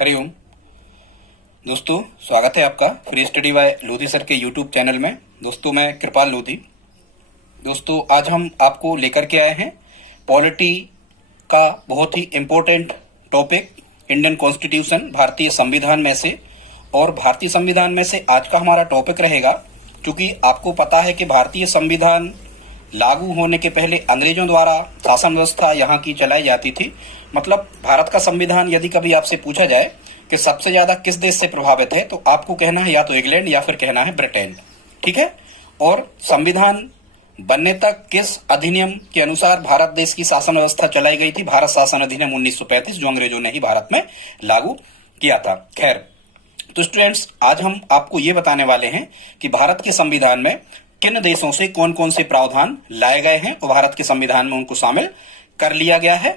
हरिओम दोस्तों, स्वागत है आपका free study bye Lodhi sir के यूट्यूब चैनल में। दोस्तों, मैं कृपाल लोधी। दोस्तों, आज हम आपको लेकर के आए हैं पॉलिटी का बहुत ही इम्पोर्टेंट टॉपिक, इंडियन कॉन्स्टिट्यूशन, भारतीय संविधान में से। और भारतीय संविधान में से आज का हमारा टॉपिक रहेगा, क्योंकि आपको पता है कि भारतीय संविधान लागू होने के पहले अंग्रेजों द्वारा शासन व्यवस्था यहाँ की चलाई जाती थी। मतलब भारत का संविधान यदि कभी आपसे पूछा जाए कि सबसे ज्यादा किस देश से प्रभावित है, तो आपको कहना है या तो इंग्लैंड या फिर कहना है ब्रिटेन। ठीक है। और संविधान बनने तक किस अधिनियम के अनुसार भारत देश की शासन व्यवस्था चलाई गई थी? भारत शासन अधिनियम 1935, जो अंग्रेजों ने ही भारत में लागू किया था। खैर, तो स्टूडेंट्स, आज हम आपको ये बताने वाले हैं कि भारत के संविधान में किन देशों से कौन कौन से प्रावधान लाए गए हैं और भारत के संविधान में उनको शामिल कर लिया गया है।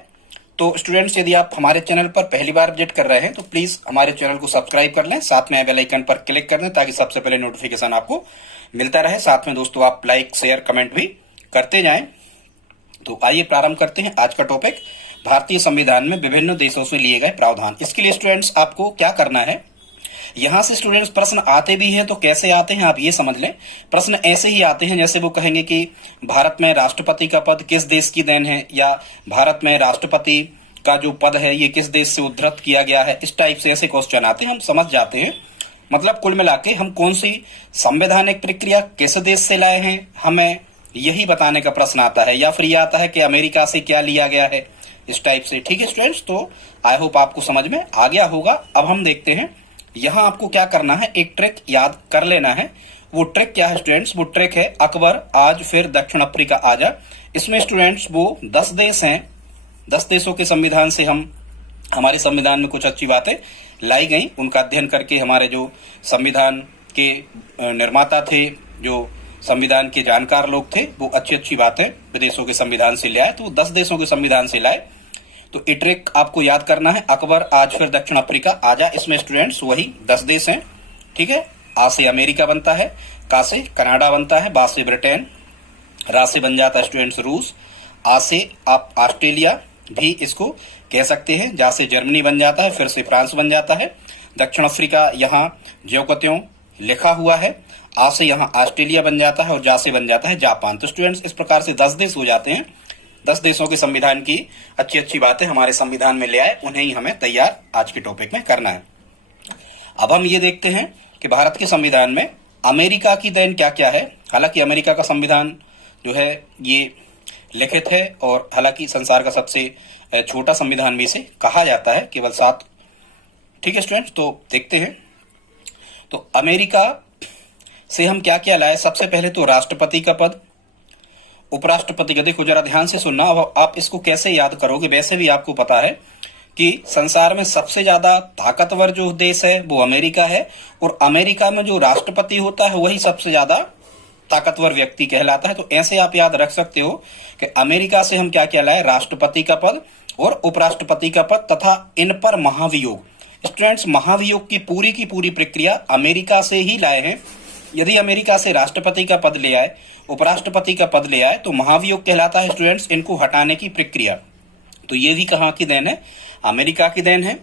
तो स्टूडेंट्स, यदि आप हमारे चैनल पर पहली बार विजिट कर रहे हैं तो प्लीज हमारे चैनल को सब्सक्राइब कर लें, साथ में बेल आइकन पर क्लिक कर दें ताकि सबसे पहले नोटिफिकेशन आपको मिलता रहे। साथ में दोस्तों आप लाइक शेयर कमेंट भी करते जाएं। तो आइए प्रारंभ करते हैं आज का टॉपिक, भारतीय संविधान में विभिन्न देशों से लिए गए प्रावधान। इसके लिए स्टूडेंट्स आपको क्या करना है, यहां से स्टूडेंट्स प्रश्न आते भी हैं तो कैसे आते हैं आप ये समझ लें। प्रश्न ऐसे ही आते हैं जैसे वो कहेंगे कि भारत में राष्ट्रपति का पद किस देश की देन है, या भारत में राष्ट्रपति का जो पद है ये किस देश से उद्धृत किया गया है। इस टाइप से ऐसे क्वेश्चन आते हैं, हम समझ जाते हैं। मतलब कुल मिला के हम कौन सी संवैधानिक प्रक्रिया किस देश से लाए हैं, हमें यही बताने का प्रश्न आता है। या फिर यह आता है कि अमेरिका से क्या लिया गया है, इस टाइप से। ठीक है स्टूडेंट्स, तो आई होप आपको समझ में आ गया होगा। अब हम देखते हैं यहां आपको क्या करना है, एक ट्रिक याद कर लेना है। वो ट्रिक क्या है स्टूडेंट्स? वो ट्रिक है अकबर आज फिर दक्षिण अफ्रीका आजा। इसमें स्टूडेंट्स वो 10 देश हैं, 10 देशों के संविधान से हमारे संविधान में कुछ अच्छी बातें लाई गई। उनका अध्ययन करके हमारे जो संविधान के निर्माता थे, जो संविधान के जानकार लोग थे, वो अच्छी अच्छी बातें विदेशों के संविधान से ले आए। तो 10 देशों के संविधान से लाए। तो ये ट्रिक आपको याद करना है, अकबर आज फिर दक्षिण अफ्रीका आजा। इसमें स्टूडेंट्स वही 10 देश हैं। ठीक है। आ से अमेरिका बनता है, का से कनाडा बनता है, बा से ब्रिटेन, रा से बन जाता है स्टूडेंट्स रूस, आ से आप ऑस्ट्रेलिया भी इसको कह सकते हैं, जा से जर्मनी बन जाता है, फिर से फ्रांस बन जाता है। दक्षिण अफ्रीका यहाँ ज्यों को त्यों लिखा हुआ है। आ से यहाँ ऑस्ट्रेलिया बन जाता है और जा से बन जाता है जापान। तो स्टूडेंट्स इस प्रकार से 10 देश हो जाते हैं। 10 देशों के संविधान की अच्छी अच्छी बातें हमारे संविधान में ले आए, उन्हें ही हमें तैयार आज के टॉपिक में करना है। अब हम ये देखते हैं कि भारत के संविधान में अमेरिका की देन क्या क्या है। हालांकि अमेरिका का संविधान जो है ये लिखित है और हालांकि संसार का सबसे छोटा संविधान भी इसे कहा जाता है, केवल 7। ठीक है स्टूडेंट्स, तो देखते हैं। तो अमेरिका से हम क्या क्या लाए। सबसे पहले तो राष्ट्रपति का पद, उपराष्ट्रपति का। देखो जरा ध्यान से सुनना, अब आप इसको कैसे याद करोगे। वैसे भी आपको पता है कि संसार में सबसे ज्यादा ताकतवर जो देश है वो अमेरिका है, और अमेरिका में जो राष्ट्रपति होता है वही सबसे ज्यादा ताकतवर व्यक्ति कहलाता है। तो ऐसे आप याद रख सकते हो कि अमेरिका से हम क्या क्या लाए, राष्ट्रपति का पद और उपराष्ट्रपति का पद, तथा इन पर महाभियोग। स्टूडेंट्स, महाभियोग की पूरी प्रक्रिया अमेरिका से ही लाए हैं। यदि अमेरिका से राष्ट्रपति का पद ले आए, उपराष्ट्रपति का पद ले आए, तो महाभियोग कहलाता है स्टूडेंट्स इनको हटाने की प्रक्रिया। तो ये भी कहाँ की देन है? अमेरिका की देन है।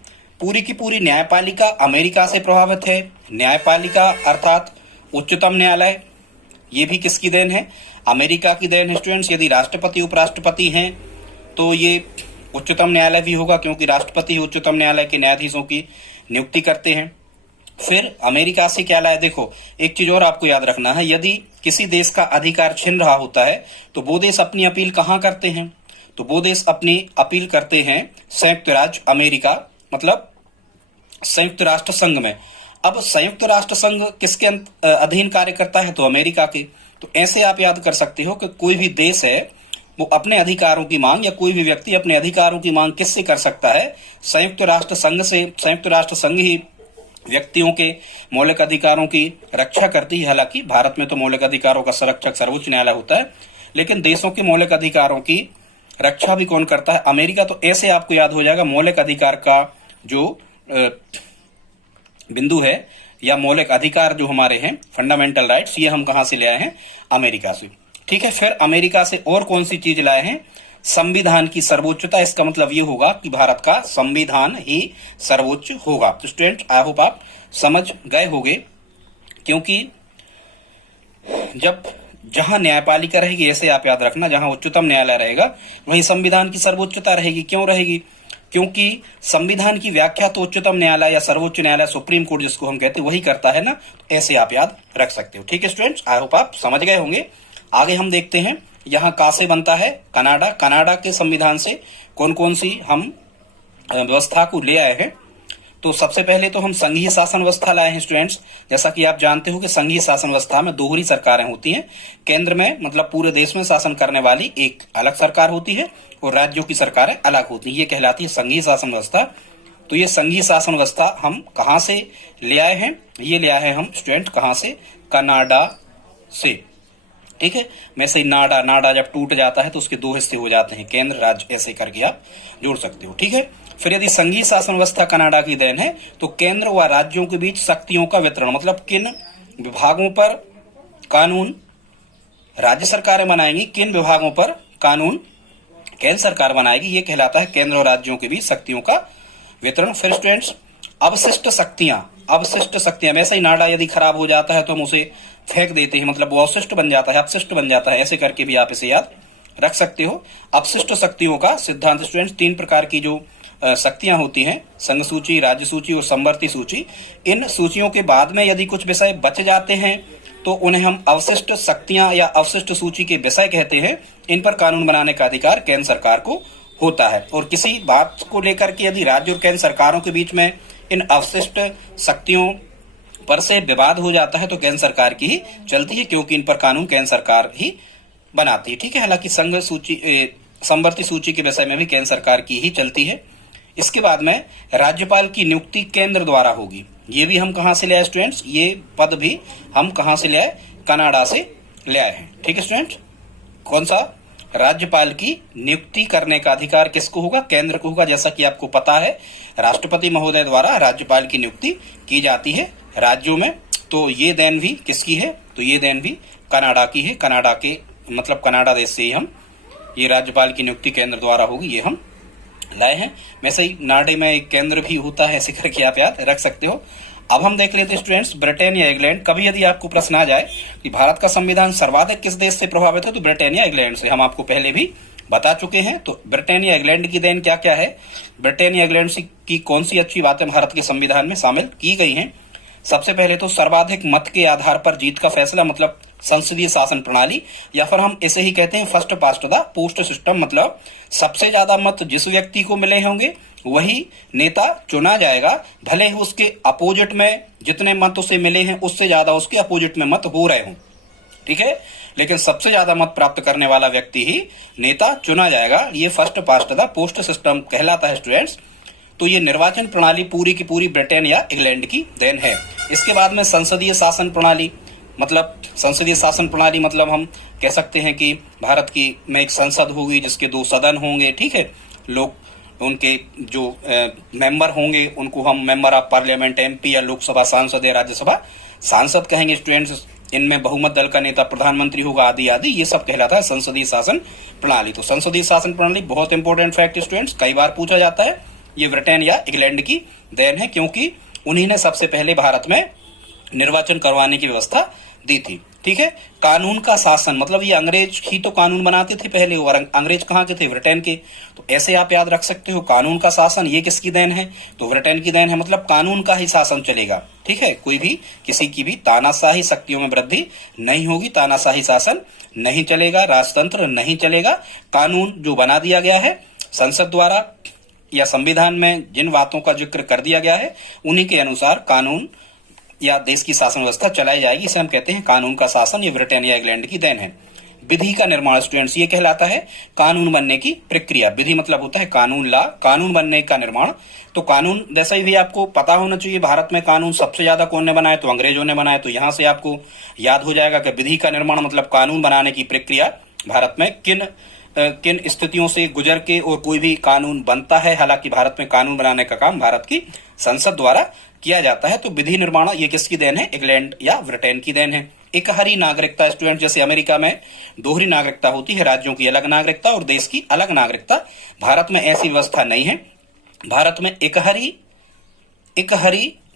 पूरी की पूरी न्यायपालिका अमेरिका से प्रभावित है। न्यायपालिका अर्थात उच्चतम न्यायालय, ये भी किसकी देन है? अमेरिका की देन है स्टूडेंट्स। यदि राष्ट्रपति उपराष्ट्रपति हैं तो ये उच्चतम न्यायालय भी होगा, क्योंकि राष्ट्रपति उच्चतम न्यायालय के न्यायाधीशों की नियुक्ति करते हैं। फिर अमेरिका से क्या लाया? देखो एक चीज और आपको याद रखना है, यदि किसी देश का अधिकार छिन रहा होता है तो वो देश अपनी अपील कहाँ करते हैं? तो वो देश अपनी अपील करते हैं संयुक्त राज्य अमेरिका, मतलब संयुक्त राष्ट्र संघ में। अब संयुक्त राष्ट्र संघ किसके अधीन कार्य करता है? तो अमेरिका के। तो ऐसे आप याद कर सकते हो कि कोई भी देश है वो अपने अधिकारों की मांग, या कोई भी व्यक्ति अपने अधिकारों की मांग किससे कर सकता है? संयुक्त राष्ट्र संघ से। संयुक्त राष्ट्र संघ ही व्यक्तियों के मौलिक अधिकारों की रक्षा करती है। हालांकि भारत में तो मौलिक अधिकारों का संरक्षक सर्वोच्च न्यायालय होता है, लेकिन देशों के मौलिक अधिकारों की रक्षा भी कौन करता है? अमेरिका। तो ऐसे आपको याद हो जाएगा मौलिक अधिकार का जो बिंदु है, या मौलिक अधिकार जो हमारे हैं, फंडामेंटल राइट्स, ये हम कहां से ले आए हैं? अमेरिका से। ठीक है। फिर अमेरिका से और कौन सी चीज लाए हैं? संविधान की सर्वोच्चता, इसका मतलब ये होगा कि भारत का संविधान ही सर्वोच्च होगा। तो स्टूडेंट आई होप आप समझ गए होंगे, क्योंकि जब जहां न्यायपालिका रहेगी, ऐसे आप याद रखना, जहां उच्चतम न्यायालय रहेगा वहीं संविधान की सर्वोच्चता रहेगी। क्यों रहेगी? क्योंकि संविधान की व्याख्या तो उच्चतम न्यायालय या सर्वोच्च न्यायालय, सुप्रीम कोर्ट जिसको हम कहते हैं, वही करता है ना। तो ऐसे आप याद रख सकते हो। ठीक है स्टूडेंट्स, आई होप आप समझ गए होंगे। आगे हम देखते हैं यहाँ का से बनता है कनाडा। कनाडा के संविधान से कौन कौन सी हम व्यवस्था को ले आए हैं। तो सबसे पहले तो हम संघीय शासन व्यवस्था लाए हैं स्टूडेंट्स। जैसा कि आप जानते हो कि संघीय शासन व्यवस्था में दोहरी सरकारें होती हैं। केंद्र में मतलब पूरे देश में शासन करने वाली एक अलग सरकार होती है और राज्यों की सरकारें अलग होती हैं। ये कहलाती है संघीय शासन व्यवस्था। तो ये संघीय शासन व्यवस्था हम कहां से ले आए हैं? ये ले आए हैं हम स्टूडेंट कहां से? कनाडा से। ठीक है, वैसे ही नाडा, नाडा जब टूट जाता है तो उसके दो हिस्से हो जाते हैं, केंद्र राज्य, ऐसे करके आप जोड़ सकते हो। ठीक है, फिर यदि संघीय शासन व्यवस्था कनाडा की देन है तो केंद्र व राज्यों के बीच शक्तियों का वितरण, मतलब किन विभागों पर कानून राज्य सरकारें बनाएंगी, किन विभागों पर कानून केंद्र सरकार बनाएगी, ये कहलाता है केंद्र और राज्यों के बीच शक्तियों का वितरण। फिर स्टूडेंट्स अवशिष्ट शक्तियां, अवशिष्ट शक्तियां, वैसे ही नाडा यदि खराब हो जाता है तो हम उसे फेंक देते हैं, मतलब वो अवशिष्ट बन जाता है, अपशिष्ट बन जाता है, ऐसे करके भी आप इसे याद रख सकते हो। अपशिष्ट शक्तियों का सिद्धांत स्टूडेंट्स, तीन प्रकार की जो शक्तियां होती हैं, संघ सूची, राज्य सूची और समवर्ती सूची। इन सूचियों के बाद में यदि कुछ विषय बच जाते हैं तो उन्हें हम अवशिष्ट शक्तियां या अवशिष्ट सूची के विषय कहते हैं। इन पर कानून बनाने का अधिकार केंद्र सरकार को होता है। और किसी बात को लेकर के यदि राज्य और केंद्र सरकारों के बीच में इन अवशिष्ट शक्तियों पर से विवाद हो जाता है तो केंद्र सरकार की ही चलती है, क्योंकि इन पर कानून केंद्र सरकार ही बनाती है। ठीक है, हालांकि संघ सूची, समवर्ती सूची के विषय में भी केंद्र सरकार की ही चलती है। इसके बाद में राज्यपाल की नियुक्ति केंद्र द्वारा होगी। ये भी हम कहां से ले आए स्टूडेंट्स? ये पद भी हम कहां से ले आए? कनाडा से ले आए हैं। ठीक है स्टूडेंट, कौन सा? राज्यपाल की नियुक्ति करने का अधिकार किसको होगा? केंद्र को होगा। जैसा कि आपको पता है राष्ट्रपति महोदय द्वारा राज्यपाल की नियुक्ति की जाती है राज्यों में। तो ये देन भी किसकी है? तो ये देन भी कनाडा की है। कनाडा के मतलब कनाडा देश से ही हम ये राज्यपाल की नियुक्ति केंद्र द्वारा होगी, ये हम लाए हैं। वैसे ही नाडे में एक केंद्र भी होता है, ऐसे करके आप याद रख सकते हो। अब हम देख लेते हैं स्टूडेंट्स ब्रिटेन या इंग्लैंड। कभी यदि आपको प्रश्न आ जाए कि भारत का संविधान सर्वाधिक किस देश से प्रभावित है, तो ब्रिटेन या इंग्लैंड से। हम आपको पहले भी बता चुके हैं। तो ब्रिटेन या इंग्लैंड की देन क्या क्या है, ब्रिटेन या इंग्लैंड की कौन सी अच्छी बातें भारत के संविधान में शामिल की गई हैं? सबसे पहले तो सर्वाधिक मत के आधार पर जीत का फैसला, मतलब संसदीय शासन प्रणाली, या फिर हम इसे ही कहते हैं first past the post system, मतलब सबसे ज्यादा मत जिस व्यक्ति को मिले होंगे वही नेता चुना जाएगा, भले ही उसके अपोजिट में जितने मत उसे मिले हैं उससे ज्यादा उसके अपोजिट में मत हो रहे हों। ठीक है, लेकिन सबसे ज्यादा मत प्राप्त करने वाला व्यक्ति ही नेता चुना जाएगा। ये first past the post system कहलाता है स्टूडेंट्स। तो ये निर्वाचन प्रणाली पूरी की पूरी ब्रिटेन या इंग्लैंड की देन है। इसके बाद में संसदीय शासन प्रणाली, मतलब संसदीय शासन प्रणाली मतलब हम कह सकते हैं कि भारत की में एक संसद होगी जिसके 2 सदन होंगे। ठीक है, लोग उनके जो मेंबर होंगे उनको हम मेंबर ऑफ पार्लियामेंट, एमपी या लोकसभा सांसद या राज्यसभा सांसद कहेंगे स्टूडेंट्स। इनमें बहुमत दल का नेता प्रधानमंत्री होगा, आदि आदि, ये सब कहलाता है संसदीय शासन प्रणाली। तो संसदीय शासन प्रणाली बहुत इंपॉर्टेंट फैक्ट स्टूडेंट्स, कई बार पूछा जाता है। ये ब्रिटेन या इंग्लैंड की देन है, क्योंकि उन्हीं ने सबसे पहले भारत में निर्वाचन करवाने की व्यवस्था दी थी। ठीक है, कानून का शासन, मतलब ये अंग्रेज ही तो कानून बनाते थे पहले, और अंग्रेज कहाँ के थे? ब्रिटेन के। तो ऐसे आप याद रख सकते हो, कानून का शासन ये किसकी देन है? तो ब्रिटेन की देन है, मतलब कानून का ही शासन चलेगा। ठीक है, कोई भी किसी की भी तानाशाही शक्तियों में वृद्धि नहीं होगी, तानाशाही शासन नहीं चलेगा, राजतंत्र नहीं चलेगा। कानून जो बना दिया गया है संसद द्वारा या संविधान में जिन बातों का जिक्र कर दिया गया है उन्हीं के अनुसार कानून या देश की शासन व्यवस्था चलाई जाएगी। इसे हम कहते हैं कानून का शासन। ये ब्रिटेन या इंग्लैंड की देन है। विधि का निर्माण स्टूडेंट्स, ये कहलाता है कानून बनने की प्रक्रिया। विधि मतलब होता है कानून, ला, कानून बनने का निर्माण। तो कानून जैसा ही भी आपको पता होना चाहिए, भारत में कानून सबसे ज्यादा कौन ने बनाए? तो अंग्रेजों ने बनाए। तो यहां से आपको याद हो जाएगा कि विधि का निर्माण मतलब कानून बनाने की प्रक्रिया भारत में किन स्थितियों से गुजर के और कोई भी कानून बनता है। हालांकि भारत में कानून बनाने का काम भारत की संसद द्वारा किया जाता है। तो विधि निर्माण ये किसकी देन है? इंग्लैंड या ब्रिटेन की देन है। एकहरी नागरिकता स्टूडेंट, जैसे अमेरिका में दोहरी नागरिकता होती है, राज्यों की अलग नागरिकता और देश की अलग नागरिकता, भारत में ऐसी व्यवस्था नहीं है। भारत में एकहरी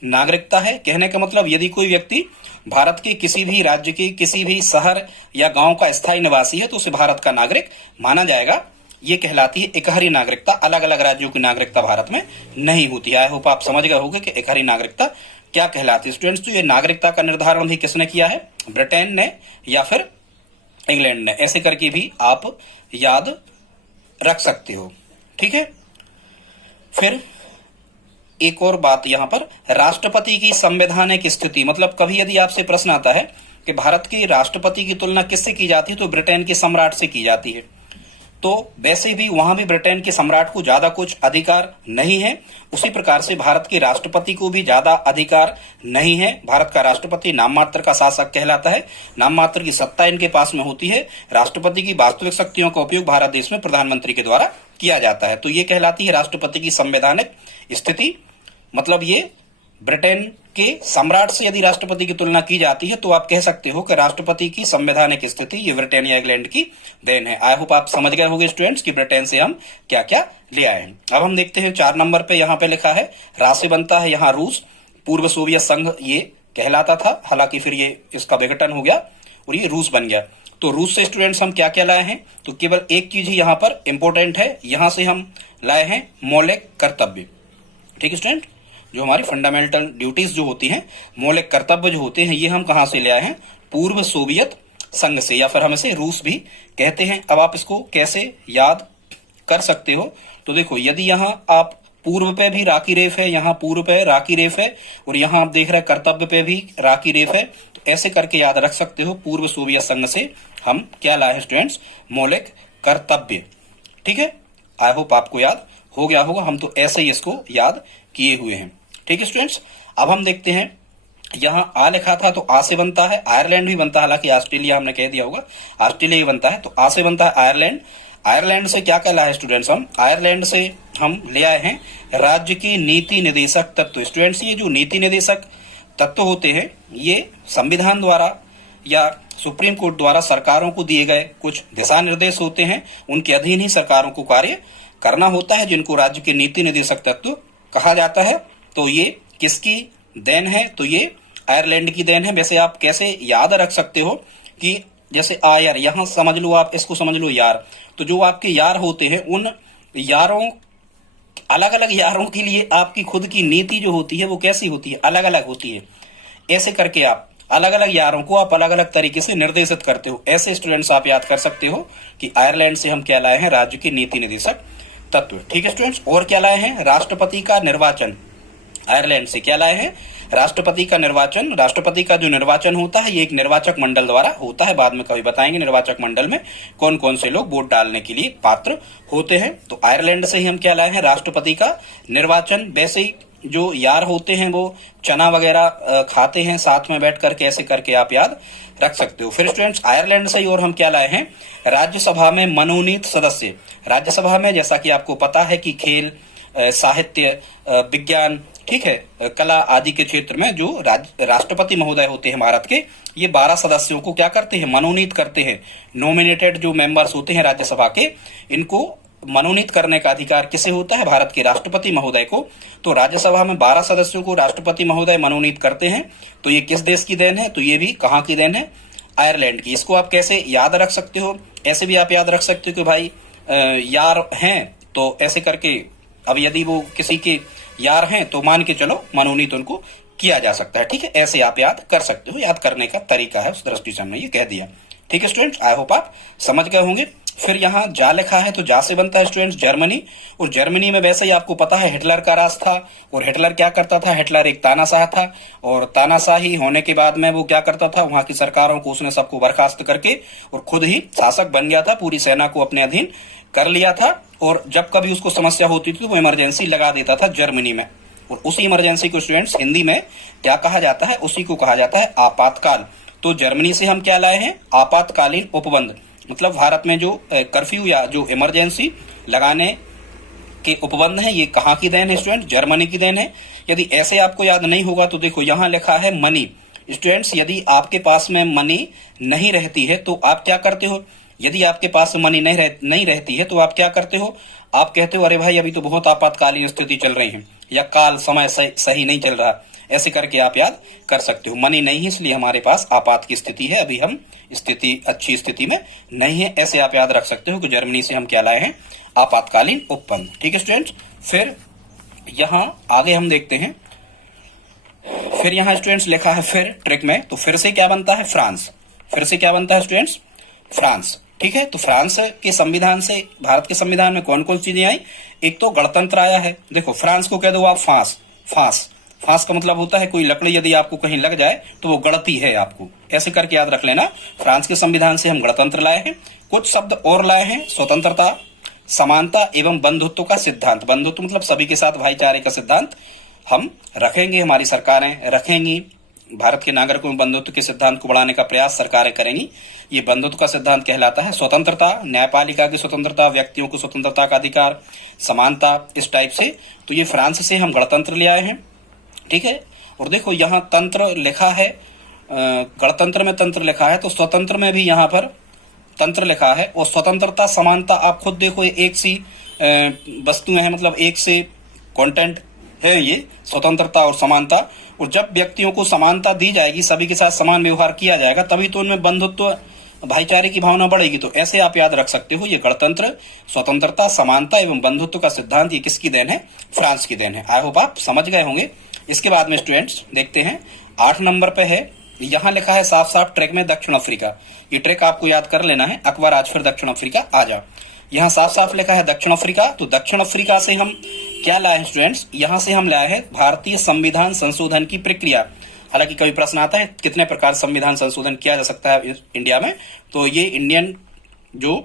नागरिकता है। कहने का मतलब यदि कोई व्यक्ति भारत के किसी भी राज्य के किसी भी शहर या गांव का स्थायी निवासी है तो उसे भारत का नागरिक माना जाएगा। ये कहलाती है एकहरी नागरिकता। अलग अलग राज्यों की नागरिकता भारत में नहीं होती है। आई होप आप समझ गए होंगे कि एकहरी नागरिकता क्या कहलाती है स्टूडेंट्स। तो ये नागरिकता का निर्धारण भी किसने किया है? ब्रिटेन ने या फिर इंग्लैंड ने। ऐसे करके भी आप याद रख सकते हो, ठीक है। फिर एक और बात यहां पर, राष्ट्रपति की संवैधानिक स्थिति, मतलब कभी यदि आपसे प्रश्न आता है कि भारत के राष्ट्रपति की तुलना किससे की जाती है तो ब्रिटेन के सम्राट से की जाती है। तो वैसे भी वहां भी ब्रिटेन के सम्राट को ज्यादा कुछ अधिकार नहीं है, उसी प्रकार से भारत के राष्ट्रपति को भी ज्यादा अधिकार नहीं है। भारत का राष्ट्रपति नाम मात्र का शासक कहलाता है। नाम मात्र की सत्ता इनके पास में होती है। राष्ट्रपति की वास्तविक शक्तियों का उपयोग भारत देश में प्रधानमंत्री के द्वारा किया जाता है। तो ये कहलाती है राष्ट्रपति की संवैधानिक स्थिति। मतलब ये ब्रिटेन के सम्राट से यदि राष्ट्रपति की तुलना की जाती है तो आप कह सकते हो कि राष्ट्रपति की संवैधानिक स्थिति ये ब्रिटेन या इंग्लैंड की देन है। आई होप आप समझ गए होंगे स्टूडेंट्स कि ब्रिटेन से हम क्या क्या ले आए हैं। अब हम देखते हैं 4 नंबर पे, यहाँ पे लिखा है राशि बनता है यहाँ रूस। पूर्व सोवियत संघ ये कहलाता था, हालांकि फिर ये इसका विघटन हो गया और ये रूस बन गया। तो रूस से स्टूडेंट्स हम क्या क्या लाए हैं? तो केवल एक चीज ही यहाँ पर इंपॉर्टेंट है, यहां से हम लाए हैं मौलिक कर्तव्य। ठीक है स्टूडेंट, जो हमारी फंडामेंटल ड्यूटीज जो होती हैं, मौलिक कर्तव्य जो होते हैं, ये हम कहां से ले आए हैं? पूर्व सोवियत संघ से, या फिर हम इसे रूस भी कहते हैं। अब आप इसको कैसे याद कर सकते हो? तो देखो, यदि यहां आप पूर्व पे भी राकी रेफ है, यहाँ पूर्व पे राकी रेफ है और यहाँ आप देख रहे हैं कर्तव्य पे भी राकी रेफ है, तो ऐसे करके याद रख सकते हो पूर्व सोवियत संघ से हम क्या लाए हैं स्टूडेंट्स? मौलिक कर्तव्य। ठीक है, आई होप आपको याद हो गया होगा। हम तो ऐसे ही इसको याद किए हुए हैं। ठीक है स्टूडेंट्स, अब हम देखते हैं, यहाँ आ लिखा था तो आ से बनता है, आयरलैंड भी बनता है, हालांकि ऑस्ट्रेलिया हमने कह दिया होगा, ऑस्ट्रेलिया ही बनता है। तो आ से बनता है आयरलैंड। आयरलैंड से क्या कहला है स्टूडेंट्स? हम आयरलैंड से हम ले आए हैं राज्य की नीति निदेशक तत्व। स्टूडेंट्स, ये जो नीति निदेशक तत्व होते हैं ये संविधान द्वारा या सुप्रीम कोर्ट द्वारा सरकारों को दिए गए कुछ दिशा निर्देश होते हैं, उनके अधीन ही सरकारों को कार्य करना होता है, जिनको राज्य के नीति निदेशक तत्व कहा जाता है। तो ये किसकी देन है? तो ये आयरलैंड की देन है। वैसे आप कैसे याद रख सकते हो कि जैसे आयर, यहां समझ लो, आप इसको समझ लो यार। तो जो आपके यार होते हैं, उन यारों, अलग अलग यारों के लिए आपकी खुद की नीति जो होती है वो कैसी होती है? अलग अलग होती है। ऐसे करके आप अलग अलग यारों को आप अलग अलग तरीके से निर्देशित करते हो। ऐसे स्टूडेंट्स आप याद कर सकते हो कि आयरलैंड से हम क्या लाए हैं? राज्य की नीति निदेशक तत्व। ठीक है स्टूडेंट्स, और क्या लाए हैं? राष्ट्रपति का निर्वाचन। आयरलैंड से क्या लाए हैं? राष्ट्रपति का निर्वाचन। राष्ट्रपति का जो निर्वाचन होता है ये एक निर्वाचक मंडल द्वारा होता है। बाद में कभी बताएंगे निर्वाचक मंडल में कौन कौन से लोग वोट डालने के लिए पात्र होते हैं। तो आयरलैंड से ही हम क्या लाए हैं? राष्ट्रपति का निर्वाचन। वैसे ही जो यार होते हैं वो चना वगैरह खाते हैं साथ में बैठ करके, ऐसे करके आप याद रख सकते हो। फिर स्टूडेंट्स, आयरलैंड से ही और हम क्या लाए हैं? राज्यसभा में मनोनीत सदस्य। राज्यसभा में जैसा कि आपको पता है कि खेल, साहित्य, विज्ञान, ठीक है, कला आदि के क्षेत्र में जो राष्ट्रपति महोदय होते हैं भारत के, ये 12 सदस्यों को क्या करते हैं? मनोनीत करते हैं। नॉमिनेटेड जो मेंबर्स होते हैं राज्यसभा के, इनको मनोनीत करने का अधिकार किसे होता है? भारत के राष्ट्रपति महोदय को। तो राज्यसभा में 12 सदस्यों को राष्ट्रपति महोदय मनोनीत करते हैं। तो ये किस देश की देन है? तो ये भी कहाँ की देन है? आयरलैंड की। इसको आप कैसे याद रख सकते हो? ऐसे भी आप याद रख सकते हो कि भाई यार हैं, तो ऐसे करके, अब यदि वो किसी के यार हैं तो मान के चलो मनोनीत उनको किया जा सकता है। ठीक है, ऐसे आप याद कर सकते हो। याद करने का तरीका है, उस दृष्टि से हमने ये कह दिया। ठीक है स्टूडेंट्स, आई होप आप समझ गए होंगे। फिर यहाँ जा लिखा है तो जा से बनता है स्टूडेंट्स जर्मनी। और जर्मनी में वैसे ही आपको पता है हिटलर का राज था। और हिटलर क्या करता था? हिटलर एक तानाशाह था, और तानाशाही होने के बाद में वो क्या करता था? वहां की सरकारों को उसने सबको बर्खास्त करके और खुद ही शासक बन गया था, पूरी सेना को अपने अधीन कर लिया था। और जब कभी उसको समस्या होती थी तो वो इमरजेंसी लगा देता था जर्मनी में। और उसी इमरजेंसी को स्टूडेंट्स हिंदी में क्या कहा जाता है? उसी को कहा जाता है आपातकाल। तो जर्मनी से हम क्या लाए हैं? आपातकालीन उपबंध। मतलब भारत में जो कर्फ्यू या जो इमरजेंसी लगाने के उपबंध है, ये कहाँ की देन है स्टूडेंट? जर्मनी की देन है। यदि ऐसे आपको याद नहीं होगा तो देखो यहाँ लिखा है मनी। स्टूडेंट्स यदि आपके पास में मनी नहीं रहती है तो आप क्या करते हो? यदि आपके पास मनी नहीं रहती है तो आप क्या करते हो? आप कहते हो अरे भाई अभी तो बहुत आपातकालीन स्थिति चल रही है, या काल समय सही नहीं चल रहा, ऐसे करके आप याद कर सकते हो। मनी नहीं है इसलिए हमारे पास आपात की स्थिति है, अभी हम अच्छी स्थिति में नहीं है, ऐसे आप याद रख सकते हो कि जर्मनी से हम क्या लाए हैं? आपातकालीन उपकरण। ठीक है स्टूडेंट्स, फिर यहाँ आगे हम देखते हैं। फिर यहाँ स्टूडेंट्स लिखा है फिर ट्रिक में, तो फिर से क्या बनता है? फ्रांस। फिर से क्या बनता है स्टूडेंट्स? फ्रांस। ठीक है, तो फ्रांस के संविधान से भारत के संविधान में कौन कौन सी चीजें आई? एक तो गणतंत्र आया है। देखो फ्रांस को कह दो आप फांस। फांस फांस का मतलब होता है कोई लकड़ी यदि आपको कहीं लग जाए तो वो गड़ती है आपको, ऐसे करके याद रख लेना। फ्रांस के संविधान से हम गणतंत्र लाए हैं। कुछ शब्द और लाए हैं, स्वतंत्रता, समानता एवं बंधुत्व का सिद्धांत। बंधुत्व मतलब सभी के साथ भाईचारे का सिद्धांत हम रखेंगे, हमारी सरकारें रखेंगी। भारत के नागरिकों में बंधुत्व के सिद्धांत को बढ़ाने का प्रयास सरकारें करेंगी। ये बंधुत्व का सिद्धांत कहलाता है। स्वतंत्रता, न्यायपालिका की स्वतंत्रता, व्यक्तियों को स्वतंत्रता का अधिकार, समानता, इस टाइप से। तो ये फ्रांस से हम गणतंत्र ले आए हैं। ठीक है, और देखो यहाँ तंत्र लिखा है, गणतंत्र में तंत्र लिखा है, तो स्वतंत्र में भी यहाँ पर तंत्र लिखा है। और स्वतंत्रता, समानता, आप खुद देखो एक सी वस्तुएं हैं, मतलब एक से कंटेंट है ये स्वतंत्रता और समानता। और जब व्यक्तियों को समानता दी जाएगी, सभी के साथ समान व्यवहार किया जाएगा, तभी तो उनमें बंधुत्व, भाईचारे की भावना बढ़ेगी। तो ऐसे आप याद रख सकते हो, ये गणतंत्र, स्वतंत्रता, समानता एवं बंधुत्व का सिद्धांत ये किसकी देन है? फ्रांस की देन है। आई होप आप समझ गए होंगे। इसके बाद में स्टूडेंट्स देखते हैं 8 नंबर पे है, यहाँ लिखा है साफ साफ ट्रैक में दक्षिण अफ्रीका। ये ट्रैक आपको याद कर लेना है, अकबर आज फिर दक्षिण अफ्रीका आ जा। यहाँ साफ साफ लिखा है दक्षिण अफ्रीका, तो दक्षिण अफ्रीका से हम क्या लाए हैं स्टूडेंट्स? यहाँ से हम लाए हैं भारतीय संविधान संशोधन की प्रक्रिया। हालांकि कभी प्रश्न आता है कितने प्रकार संविधान संशोधन किया जा सकता है इंडिया में, तो ये इंडियन जो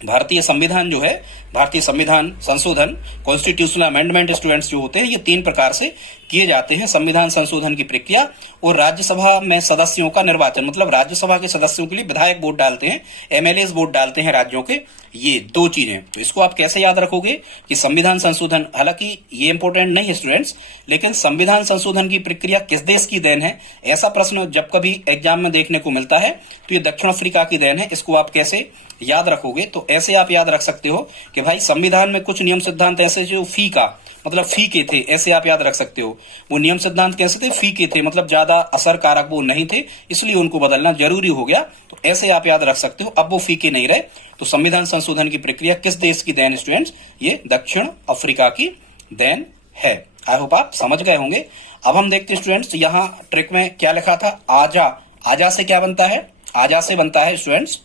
भारतीय संविधान जो है, भारतीय संविधान संशोधन, कॉन्स्टिट्यूशनल अमेंडमेंट स्टूडेंट्स जो होते हैं, ये 3 प्रकार से किए जाते हैं। संविधान संशोधन की प्रक्रिया और राज्यसभा में सदस्यों का निर्वाचन, मतलब राज्यसभा के सदस्यों के लिए विधायक वोट डालते हैं, एमएलए वोट डालते हैं राज्यों के, ये 2 चीजें। तो इसको आप कैसे याद रखोगे कि संविधान संशोधन, हालांकि ये इंपॉर्टेंट नहीं है स्टूडेंट्स, लेकिन संविधान संशोधन की प्रक्रिया किस देश की देन है, ऐसा प्रश्न जब कभी एग्जाम में देखने को मिलता है तो ये दक्षिण अफ्रीका की देन है। इसको आप कैसे याद रखोगे? तो ऐसे आप याद रख सकते हो कि भाई संविधान में कुछ नियम सिद्धांत ऐसे जो फीका मतलब फीके थे, ऐसे आप याद रख सकते हो। वो नियम सिद्धांत कैसे थे? फीके थे, मतलब ज्यादा असरकारक वो नहीं थे, इसलिए उनको बदलना जरूरी हो गया। तो ऐसे आप याद रख सकते हो। अब वो फीके नहीं रहे। तो संविधान संशोधन की प्रक्रिया किस देश की देन स्टूडेंट्स? ये दक्षिण अफ्रीका की देन है। आई होप आप समझ गए होंगे। अब हम देखते हैं स्टूडेंट्स, यहाँ ट्रिक में क्या लिखा था? आजा। आजा से क्या बनता है? आजा से बनता है स्टूडेंट्स,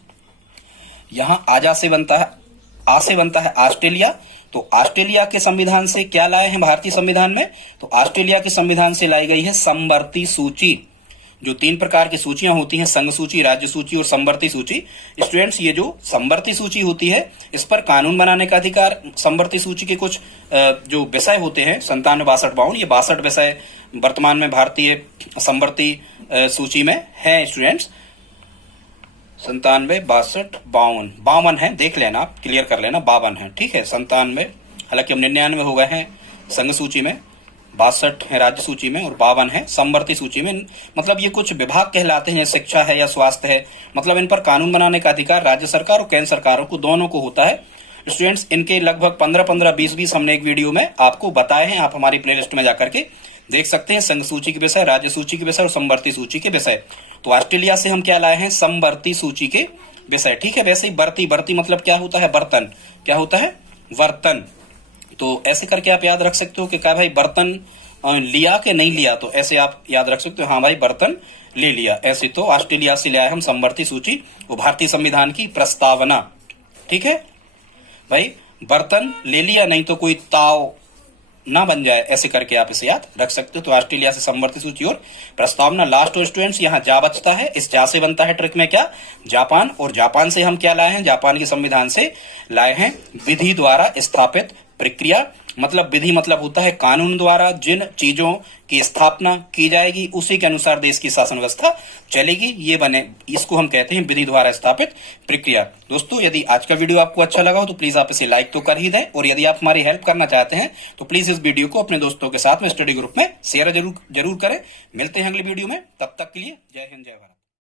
यहाँ आजा से बनता है, आ से बनता है ऑस्ट्रेलिया। तो ऑस्ट्रेलिया के संविधान से क्या लाए हैं भारतीय संविधान में? तो ऑस्ट्रेलिया के संविधान से लाई गई है समवर्ती सूची। जो 3 प्रकार की सूचियां होती हैं, संघ सूची, राज्य सूची और समवर्ती सूची। स्टूडेंट्स ये जो समवर्ती सूची होती है, इस पर कानून बनाने का अधिकार, समवर्ती सूची के कुछ जो विषय होते हैं 97, 62, 52, ये 62 विषय वर्तमान में भारतीय समवर्ती सूची में है स्टूडेंट्स। 97, 62, 52 है, देख लेना, क्लियर कर लेना, 52 है। ठीक है, 97, हालांकि हम 99 हो गए हैं संघ सूची में, 62 है राज्य सूची में और 52 है समवर्ती सूची में। मतलब ये कुछ विभाग कहलाते हैं, शिक्षा है या स्वास्थ्य है, मतलब इन पर कानून बनाने का अधिकार राज्य सरकार और केंद्र सरकारों को, दोनों को होता है। स्टूडेंट्स इनके लगभग 15-15, 20-20 हमने एक वीडियो में आपको बताए हैं, आप हमारी प्लेलिस्ट में जाकर के देख सकते हैं। संघ सूची के विषय, राज्य सूची के विषय और समवर्ती सूची के विषय। तो ऑस्ट्रेलिया से हम क्या लाए हैं? समवर्ती सूची के विषय। ठीक है, वैसे ही बर्ती, बर्ती मतलब क्या होता है? बर्तन। क्या होता है? बर्तन। तो ऐसे करके आप याद रख सकते हो कि क्या भाई बर्तन लिया कि नहीं लिया, तो ऐसे आप याद रख सकते हो, हाँ भाई बर्तन ले लिया। ऐसे तो ऑस्ट्रेलिया से लाए हम समवर्ती सूची, वो भारतीय संविधान की प्रस्तावना। ठीक है भाई, बर्तन ले लिया, नहीं तो कोई ताव ना बन जाए, ऐसे करके आप इसे याद रख सकते हो। तो ऑस्ट्रेलिया से समवर्ती सूची और प्रस्तावना। लास्ट और स्टूडेंट्स यहाँ जा बचता है, इस जा से बनता है ट्रिक में क्या? जापान। और जापान से हम क्या लाए हैं? जापान के संविधान से लाए हैं विधि द्वारा स्थापित प्रक्रिया। मतलब विधि मतलब होता है कानून द्वारा जिन चीजों की स्थापना की जाएगी उसी के अनुसार देश की शासन व्यवस्था चलेगी, ये बने, इसको हम कहते हैं विधि द्वारा स्थापित प्रक्रिया। दोस्तों यदि आज का वीडियो आपको अच्छा लगा हो तो प्लीज आप इसे लाइक तो कर ही दें, और यदि आप हमारी हेल्प करना चाहते हैं तो प्लीज इस वीडियो को अपने दोस्तों के साथ में स्टडी ग्रुप में शेयर जरूर करें। मिलते हैं अगले वीडियो में, तब तक के लिए जय हिंद जय भारत।